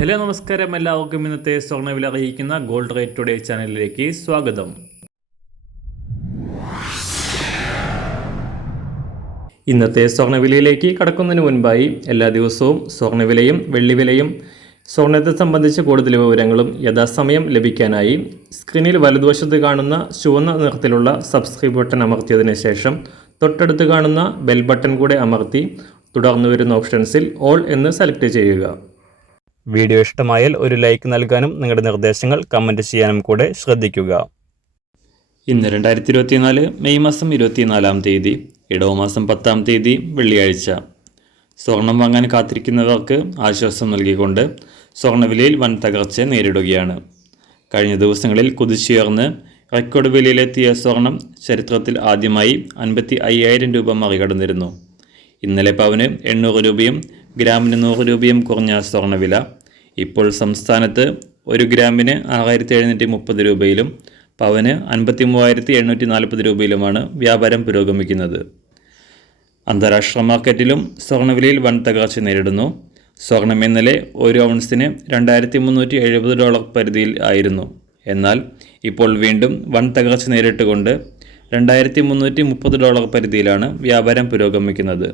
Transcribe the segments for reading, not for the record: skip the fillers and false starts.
Hello നമസ്കാരം, എല്ലാവർക്കും ഇന്നത്തെ സ്വർണ്ണവില അറിയിക്കുന്ന ഗോൾഡ് റേറ്റ് ടുഡേ ചാനലിലേക്ക് സ്വാഗതം. ഇന്നത്തെ സ്വർണ്ണവിലയിലേക്ക് കടക്കുന്നതിന് മുൻപായി എല്ലാ ദിവസവും സ്വർണ്ണവിലയും വെള്ളിവിലയും സ്വർണ്ണത്തെ സംബന്ധിച്ച് കൂടുതൽ വിവരങ്ങളും യഥാസമയം ലഭിക്കാനായി സ്ക്രീനിൽ വലതുവശത്ത് കാണുന്ന ചുവന്ന നിറത്തിലുള്ള സബ്സ്ക്രൈബ് ബട്ടൺ അമർത്തിയതിനു ശേഷം തൊട്ടടുത്ത് കാണുന്ന ബെൽ ബട്ടൺ കൂടെ അമർത്തി തുടർന്ന് വരുന്ന ഓപ്ഷൻസിൽ ഓൾ എന്ന് സെലക്ട് ചെയ്യുക. വീഡിയോ ഇഷ്ടമായാൽ ഒരു ലൈക്ക് നൽകാനും നിങ്ങളുടെ നിർദ്ദേശങ്ങൾ കമൻറ്റ് ചെയ്യാനും കൂടെ ശ്രദ്ധിക്കുക. ഇന്ന് 2024 മെയ് മാസം 24-ാം തീയതി, ഇടവമാസം 10-ാം തീയതി, വെള്ളിയാഴ്ച. സ്വർണം വാങ്ങാൻ കാത്തിരിക്കുന്നവർക്ക് ആശ്വാസം നൽകിക്കൊണ്ട് സ്വർണ്ണവിലയിൽ വൻ തകർച്ച നേരിടുകയാണ്. കഴിഞ്ഞ ദിവസങ്ങളിൽ കുതിച്ചുയർന്ന് റെക്കോർഡ് വിലയിലെത്തിയ സ്വർണം ചരിത്രത്തിൽ ആദ്യമായി 55,000 രൂപ മറികടന്നിരുന്നു. ഇന്നലെ പവന് 800 രൂപയും ഗ്രാമിന് 100 രൂപയും കുറഞ്ഞ സ്വർണ്ണവില ഇപ്പോൾ സംസ്ഥാനത്ത് 1 ഗ്രാമിന് 6,730 രൂപയിലും പവന് 53,840 രൂപയിലുമാണ് വ്യാപാരം പുരോഗമിക്കുന്നത്. അന്താരാഷ്ട്ര മാർക്കറ്റിലും സ്വർണ്ണവിലയിൽ വൻ തകർച്ച നേരിടുന്നു. സ്വർണം ഇന്നലെ 1 ഔൺസിന് $2,370 പരിധിയിൽ ആയിരുന്നു. എന്നാൽ ഇപ്പോൾ വീണ്ടും വൻ തകർച്ച നേരിട്ടുകൊണ്ട് $2,330 പരിധിയിലാണ് വ്യാപാരം പുരോഗമിക്കുന്നത്.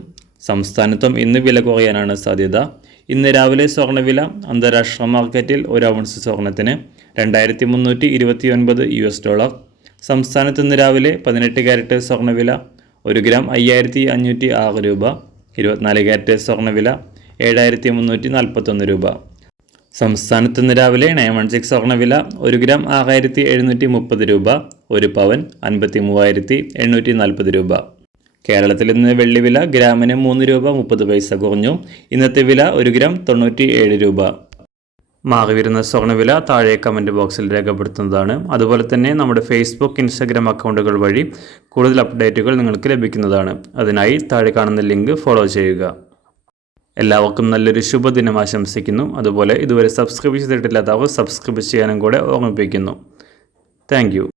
സംസ്ഥാനത്തും ഇന്ന് വില കുറയാനാണ് സാധ്യത. ഇന്ന് രാവിലെ സ്വർണ്ണവില അന്താരാഷ്ട്ര മാർക്കറ്റിൽ 1 ഔൺസ് സ്വർണത്തിന് $2,329. സംസ്ഥാനത്ത് ഇന്ന് രാവിലെ 18 കാരറ്റ് സ്വർണ്ണവില 1 ഗ്രാം 5,506 രൂപ. 24 കാരറ്റ് സ്വർണ്ണവില 7,341 രൂപ. സംസ്ഥാനത്ത് ഇന്ന് രാവിലെ 916 സ്വർണ്ണവില 1 ഗ്രാം 6,730 രൂപ. 1 പവൻ 53,840 രൂപ. കേരളത്തിൽ ഇന്ന് വെള്ളിവില ഗ്രാമിന് 3 രൂപ 30 പൈസ കുറഞ്ഞു. ഇന്നത്തെ വില 1 ഗ്രാം 97 രൂപ. മാറിവരുന്ന സ്വർണ്ണവില താഴെ കമൻറ്റ് ബോക്സിൽ രേഖപ്പെടുത്തുന്നതാണ്. അതുപോലെ തന്നെ നമ്മുടെ ഫേസ്ബുക്ക്, ഇൻസ്റ്റാഗ്രാം അക്കൗണ്ടുകൾ വഴി കൂടുതൽ അപ്ഡേറ്റുകൾ നിങ്ങൾക്ക് ലഭിക്കുന്നതാണ്. അതിനായി താഴെ കാണുന്ന ലിങ്ക് ഫോളോ ചെയ്യുക. എല്ലാവർക്കും നല്ലൊരു ശുഭദിനം ആശംസിക്കുന്നു. അതുപോലെ ഇതുവരെ സബ്സ്ക്രൈബ് ചെയ്തിട്ടില്ലാത്തവർ സബ്സ്ക്രൈബ് ചെയ്യാനും കൂടെ ഓർമ്മിപ്പിക്കുന്നു. Thank you.